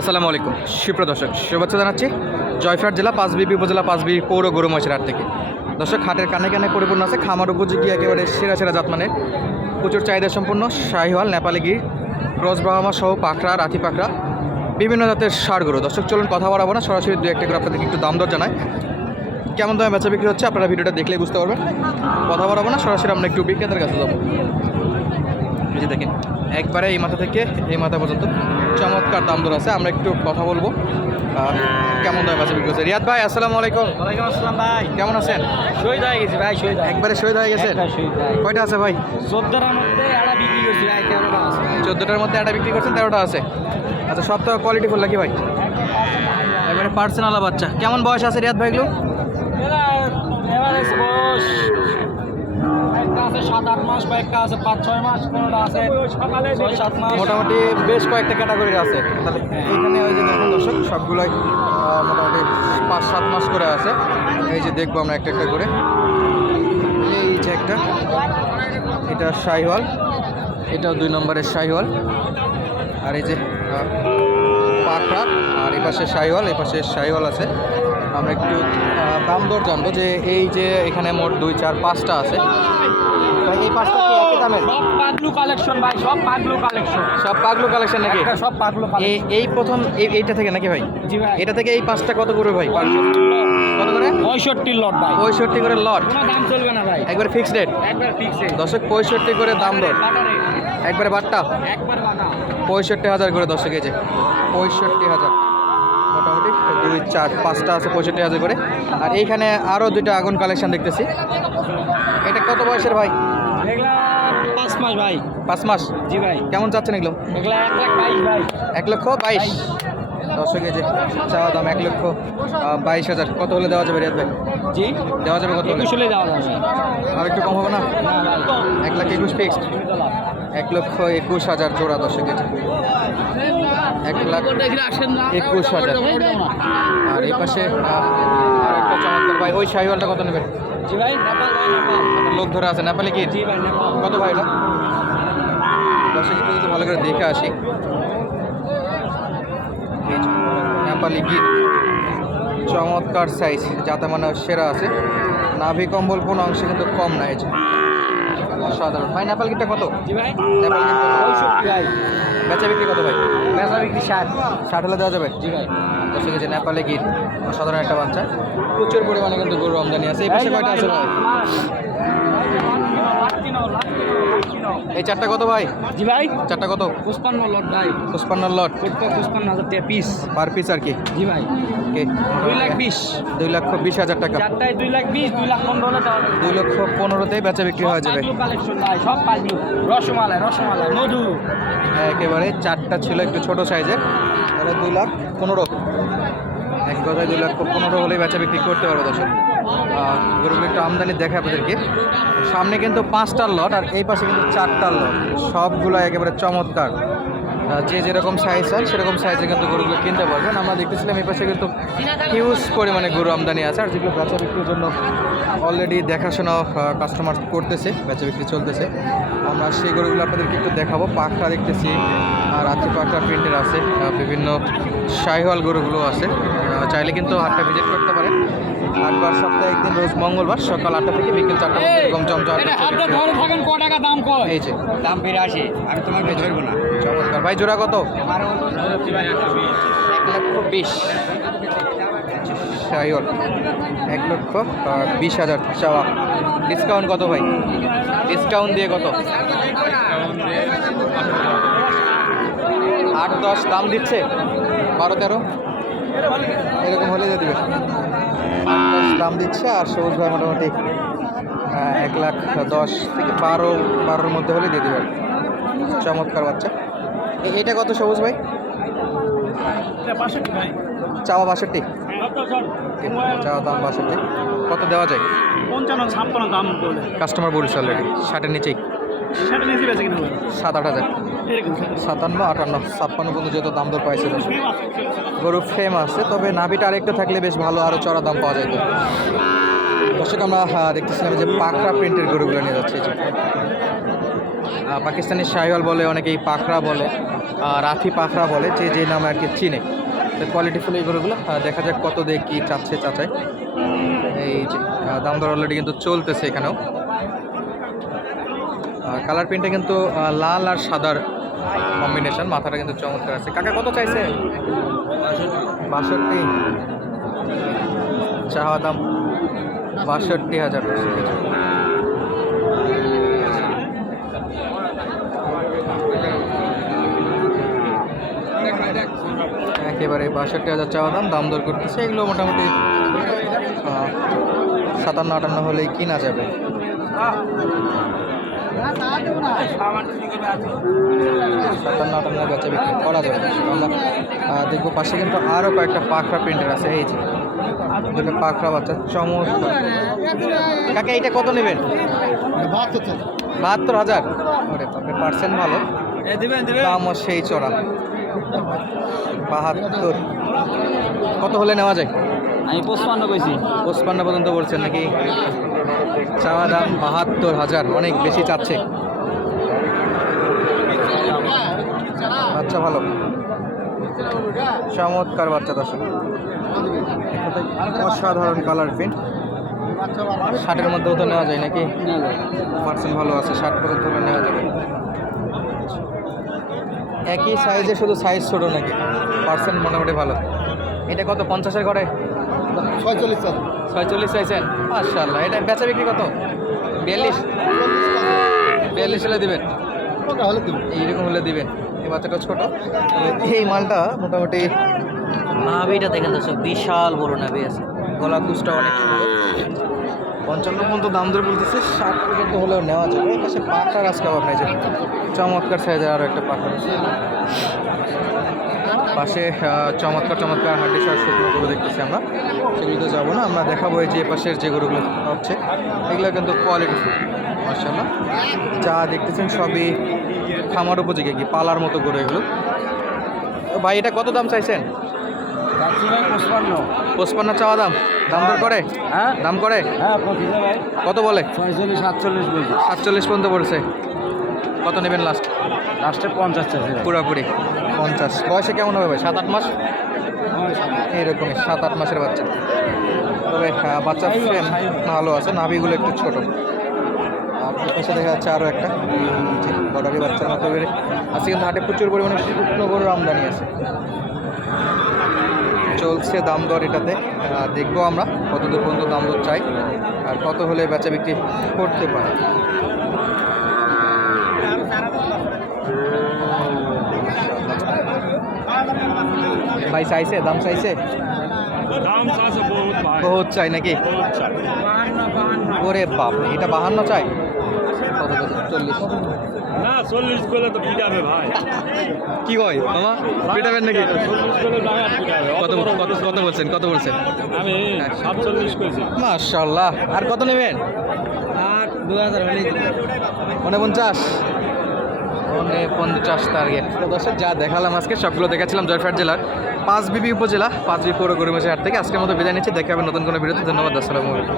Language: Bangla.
আসসালামু আলাইকুম। সুপ্রিয় দর্শক, শুভেচ্ছা জানাচ্ছি জয়ফ্রাট জেলা পাঁচবিবি উপজেলা পাঁচবি পৌর গরু মহিষের থেকে। দর্শক, হাটের কানে কানে পরিপূর্ণ আছে, খামার উপযোগী, একেবারে সেরা সেরা জাতমানের। প্রচুর চাহিদা সম্পন্ন, শাহিওয়াল, নেপালি গির, ক্রস ব্রাহ্মা সহ পাখরা রাতি পাখরা বিভিন্ন জাতের সার গরু। দর্শক, চলুন কথা বাড়াবো না, সরাসরি দু একটা করে আপনাদেরকে একটু দাম দর জানায় কেমন দামে বেচা বিক্রি হচ্ছে, আপনারা ভিডিওটা দেখলেই বুঝতে পারবেন। কথা বাড়াবো না, সরাসরি আমরা একটু বিক্রেতার কাছে যাব। এই যে দেখেন একবারে এই মাথা থেকে এই মাথা পর্যন্ত চমৎকার দাম দর আছে। আমরা একটু কথা বলব। কেমন দামে বেচা বিক্রি রিয়াদ ভাই আসসালামু আলাইকুম। ওয়ালাইকুম আসসালাম ভাই। কেমন আছেন? শহীদ হয়ে গেছি ভাই শহীদ একবারে শহীদ হয়ে গেছেন? একটা কয়টা আছে ভাই? চোদ্দটার মধ্যে একটা বিক্রি করছি ভাই তেরোটা আছে। চোদ্দোটার মধ্যে একটা বিক্রি করছেন তেরোটা আছে। আচ্ছা সব তো কোয়ালিটি ফুল নাকি ভাই? এবারে পার্সোনাল বাচ্চা। কেমন বয়স আছে রিয়াদ ভাইগুলো? বয়স আছে সাত আট মাস কয়েকটা আছে পাঁচ ছয় মাস কোনোটা আছে ছয় সাত মাস। মোটামুটি বেশ কয়েকটা ক্যাটাগরির আছে। তাহলে এইখানে ওই যে দেখুন দর্শক সবগুলোই আহ, মোটামুটি পাঁচ সাত মাস করে আছে। এই যে দেখব আমরা একটা একটা করে। এই যে একটা এটা শাহিওয়াল এটাও দুই নম্বরের শাহিওয়াল। আর এই যে পাখরা আর এই পাশে শাহিওয়াল এই পাশে শাহিওয়াল আছে। আমরা একটু দাম দর জানব যে এই যে এখানে মোট দুই চার পাঁচটা আছে। ভাই, এই পাঁচটা কি একই দামের? সব পাগলু কালেকশন ভাই সব পাগলু কালেকশন সব পাগলু কালেকশন নাকি? সব পাগলু এই এই প্রথম এই এইটা থেকে নাকি ভাই? জি ভাই। এটা থেকে এই পাঁচটা কত করে ভাই? কত করে? পঁয়ষট্টি লট ভাই। পঁয়ষট্টি করে লট কোনো দাম চলবে না ভাই। একবার ফিক্সড রেট একবার ফিক্সে দশক পঁয়ষট্টি করে দাম দর। একবারে বাট্টা? একবার বাটা। পঁয়ষট্টি হাজার করে দশক এই যে। পঁয়ষট্টি হাজার। মোটামুটি দুই চার পাঁচটা আছে পঁয়ষট্টি হাজার করে। আর এইখানে আরও দুইটা আগুন কালেকশন দেখতেছি। এটা কত বয়সের ভাই? পাঁচ মাস ভাই। পাঁচ মাস? জি ভাই। কেমন চাচ্ছেন এগুলো? এক লক্ষ বাইশ? দশ কেজি চাওয়া দাম এক লক্ষ বাইশ হাজার। কত হলে দেওয়া যাবে রিয়াদ ভাই? জি। দেওয়া যাবে কত হলে? একুশ হলে দেওয়া যাবে। আর একটু কম হবে না? এক লাখ একুশ ফিক্সড এক লক্ষ একুশ হাজার জোড়া দশ এটা এক লাখ একুশ হাজার। আর এই পাশে চমৎকার ভাই ওই শাহিওয়ালটা কত নেবেন? জি ভাই লোক ধরে আছে নেপালি কি? কত ভাই এটা? ভালো করে দেখে আসি। নেপালি গির চমৎকার সাইজ যাতে মানে সেরা আছে। নাভি কম্বল কোনো অংশে কিন্তু কম না এই যে সাধারণ ভাই নেপাল গিরটা কত জি ভাই নেপাল গির ভাই বেচা বিক্রি কত ভাই বেচা বিক্রি ষাট ষাট হলে দেওয়া যাবে জি ভাই এই যে নেপালে গির সাধারণ একটা বাচ্চা প্রচুর পরিমাণে কিন্তু গরু আমদানি আছে এই বিষয়ে কয়টা আছে ভাই এই চারটা কত ভাই? জি ভাই। চারটা কত? পুষ্পান্ন লট ভাই। পুষ্পান্ন লট। পুষ্পান্ন হাজার টাকা পিস পার পিস আর কি? জি ভাই। ওকে। দুই লাখ বিশ। দুই লক্ষ বিশ হাজার টাকা। চারটায় দুই লাখ বিশ দুই লাখ পনেরো। দুই লক্ষ পনেরোতেই বেচা বিক্রি হয়ে যাবে। কালেকশন ভাই সব পাগলু। রসমালাই রসমালাই মধু। একেবারে চারটা ছিল একটু ছোট সাইজের তাহলে দুই লাখ পনেরো। এক কথায় দুই লাখ পনেরো হলেই বেচা বিক্রি করতে পারব দর্শক। গরুগুলো একটু আমদানি দেখায় আপনাদেরকে। সামনে কিন্তু পাঁচটার লট আর এই পাশে কিন্তু চারটার লট সবগুলো একেবারে চমৎকার। যে যেরকম সাইজ চান সেরকম সাইজে কিন্তু গরুগুলো কিনতে পারবেন। আমরা দেখতেছিলাম এই পাশে কিন্তু হিউজ পরিমাণে গরু আমদানি আছে। আর যেগুলো বেচা বিক্রির জন্য অলরেডি দেখাশোনা কাস্টমার করতেছে, বেচা বিক্রি চলতেছে। আমরা সেই গরুগুলো আপনাদেরকে একটু দেখাবো। পাখরা দেখতেছি। আর রাত্রি পাখরা প্রিন্টের আছে। বিভিন্ন শাহিওয়াল গরুগুলো আছে। চাইলে কিন্তু হাটটা ভিজিট করতে পারেন। আটবার সপ্তাহে একদিন রোজ মঙ্গলবার সকাল আটটা থেকে বিকেল চারটা পর্যন্ত এরকম জমজমাট ধরে থাকেন ক টাকা দাম কয়? এই যে। দাম বিরাশি আমি তোমাকে ধরবো না। চমৎকার। ভাই জোড়া কত? এক লক্ষ বিশ। এক লক্ষ বিশ হাজার চাওয়া। ডিসকাউন্ট কত ভাই? ডিসকাউন্ট দিয়ে কত? আট দশ দাম দিচ্ছে? বারো তেরো? এরকম হলে দিয়ে দেবে দাম দিচ্ছে আর সবুজ ভাই মোটামুটি এক লাখ দশ থেকে বারো বারোর মধ্যে হলে দিয়ে দেবে চমৎকার বাচ্চা। এটা কত সবুজ ভাই? চাওয়া বাষট্টি। চাওয়া দাম বাষট্টি। কত দেওয়া যায়? পঞ্চান্ন ছাপ্পান্ন দাম বলে। কাস্টমার বলছে অলরেডি ষাটের নিচেই। নিচে সাত আট হাজার। সাতান্ন আটান্ন ছাপ্পান্ন পর্যন্ত যত দাম দর পাইছে। গরু ফ্রেম আছে, তবে নাভিটা আরেকটু থাকলে বেশ ভালো আরও চড়া দাম পাওয়া যেত দর্শক, আমরা দেখতেছিলাম যে পাকড়া প্রিন্টের গরুগুলো নিয়ে যাচ্ছে পাকিস্তানি শাহিওয়াল বলে, অনেকেই পাখরা বলে রাথি পাখরা বলে, যে যে নামে আর কি চিনে। তো কোয়ালিটিফুল এই গরুগুলো দেখা যাক কত দিয়ে কী চাচ্ছে চাচাই। এই যে দাম দর অলরেডি কিন্তু চলতেছে এখানেও। কালার প্রিন্টে কিন্তু লাল আর সাদার কম্বিনেশন, মাথাটা কিন্তু চমৎকার আছে। কাকা, কত চাইছে? বাষট্টি। চাওয়া দাম বাষট্টি হাজার একেবারে বাষট্টি হাজার চাওয়া দাম দাম দর করতেছে। এগুলো মোটামুটি সাতান্ন আটান্ন হলেই কিনা যাবে। সাতান্ন আটান্ন বেচা বিক্রি করা যাবে আমরা দেখব পাশে কিন্তু আরও কয়েকটা পাখরা প্রিন্টার আছে এই যে। দুটো পাখরা বাচ্চা চমৎকার। কাকে এইটা কত নেবেন? বাহাত্তর হাজার। ওরে পার্সেন্ট ভালো। দামও সেই চড়া। বাহাত্তর। কত হলে নেওয়া যায়? আমি পঁচপান্ন কইছি। পঁচপান্ন পর্যন্ত বলছেন নাকি? চাওয়া দাম বাহাত্তর হাজার, অনেক বেশি চাচ্ছে। আচ্ছা ভালো। চমৎকার বাচ্চা দর্শক। অসাধারণ কালার প্রিন্ট ষাটের মধ্যেও তো নেওয়া যায় নাকি? পার্সেন্ট ভালো আছে ষাট পর্যন্ত নেওয়া যাবে। একই সাইজে শুধু সাইজ ছোটো নাকি? পার্সেন্ট মোটামুটি ভালো। এটা কত, পঞ্চাশের ঘরে? ছয়চল্লিশ চাল। ছয়চল্লিশ চাইছেন মার্শাল্লাহ এটা বেচা বিক্রি কত? বিয়াল্লিশ? বিয়াল্লিশ হলে দিবেন? হলে দেবো এইরকম হলে দিবেন। এই বাচ্চাটা ছোট এই মালটা মোটামুটি নাভিটা দেখেন দর্শক বিশাল বড় নাভি আছে। গলা কুচটা অনেক সুন্দর। পঞ্চান্ন পর্যন্ত দাম ধরে বলতেছে ষাট পর্যন্ত হলেও নেওয়া যাবে। পাশে পাখার আজকে নাই যে চমৎকার সাইজের আরও একটা পাখা আছে। পাশে চমৎকার চমৎকার হাড্ডি সার শুকনো গরু দেখতেছি আমরা। সেগুলোতে যাব না আমরা দেখাবো এই যে পাশের যে গরুগুলো হচ্ছে এগুলো কিন্তু কোয়ালিটি মার্শাল্লাহ যা দেখতেছেন সবই খামার উপযোগী কি পালার মতো গরু এগুলো। ভাই এটা কত দাম চাইছেন? পঁচপান্ন। চাওয়া দাম? দাম দর করে? হ্যাঁ। দাম করে? হ্যাঁ কত বলে? ছয়চল্লিশ সাতচল্লিশ সাতচল্লিশ পর্যন্ত পড়েছে। কত নেবেন লাস্ট লাস্টে পঞ্চাশ চাইছে। পুরোপুরি। পঞ্চাশ। বয়সে কেমন হবে ভাই? সাত, আট মাস? এইরকমই, সাত, আট মাসের বাচ্চা। তবে বাচ্চার ফ্রেম ভালো আছে, নাভিগুলো একটু ছোট। পাশে দেখা যাচ্ছে আরও একটা। বর্ডারি বাচ্চার মতো বেড়ে আজকে কিন্তু হাটে প্রচুর পরিমাণে শুকনো গরুর আমদানি আছে। চলছে দাম দর এটাতে। দেখব আমরা কত দূর পর্যন্ত দাম দর চাই আর কত হলে বেচা বিক্রি করতে পারে। ভাই চাইছে দাম চাইছে? দাম বহুত চাই নাকি? ওরে বাপ রে, এটা বাহান্ন চাই? চল্লিশ। না চল্লিশ করলে তো পিটাবে ভাই। কি কয়? মামা পিটাবেন নাকি? কত কত কত বলছেন? কত বলছেন? আমি সাতচল্লিশ করেছি। মাশাল্লাহ আর কত নেবেন? আর দু হাজার মানে পঞ্চাশ? মানে পঞ্চাশ টার্গেট যা দেখালাম আজকে সবগুলো দেখাচ্ছিলাম জয়ফাট জেলার। পাঁচ বিবি উপজেলা পাঁচ বি পৌর গরিমাজি হাট থেকে আজকের মতো বিদায় নিচ্ছি। দেখে হবে নতুন কোনো বিরতি ধন্যবাদ, আসসালামু আলাইকুম।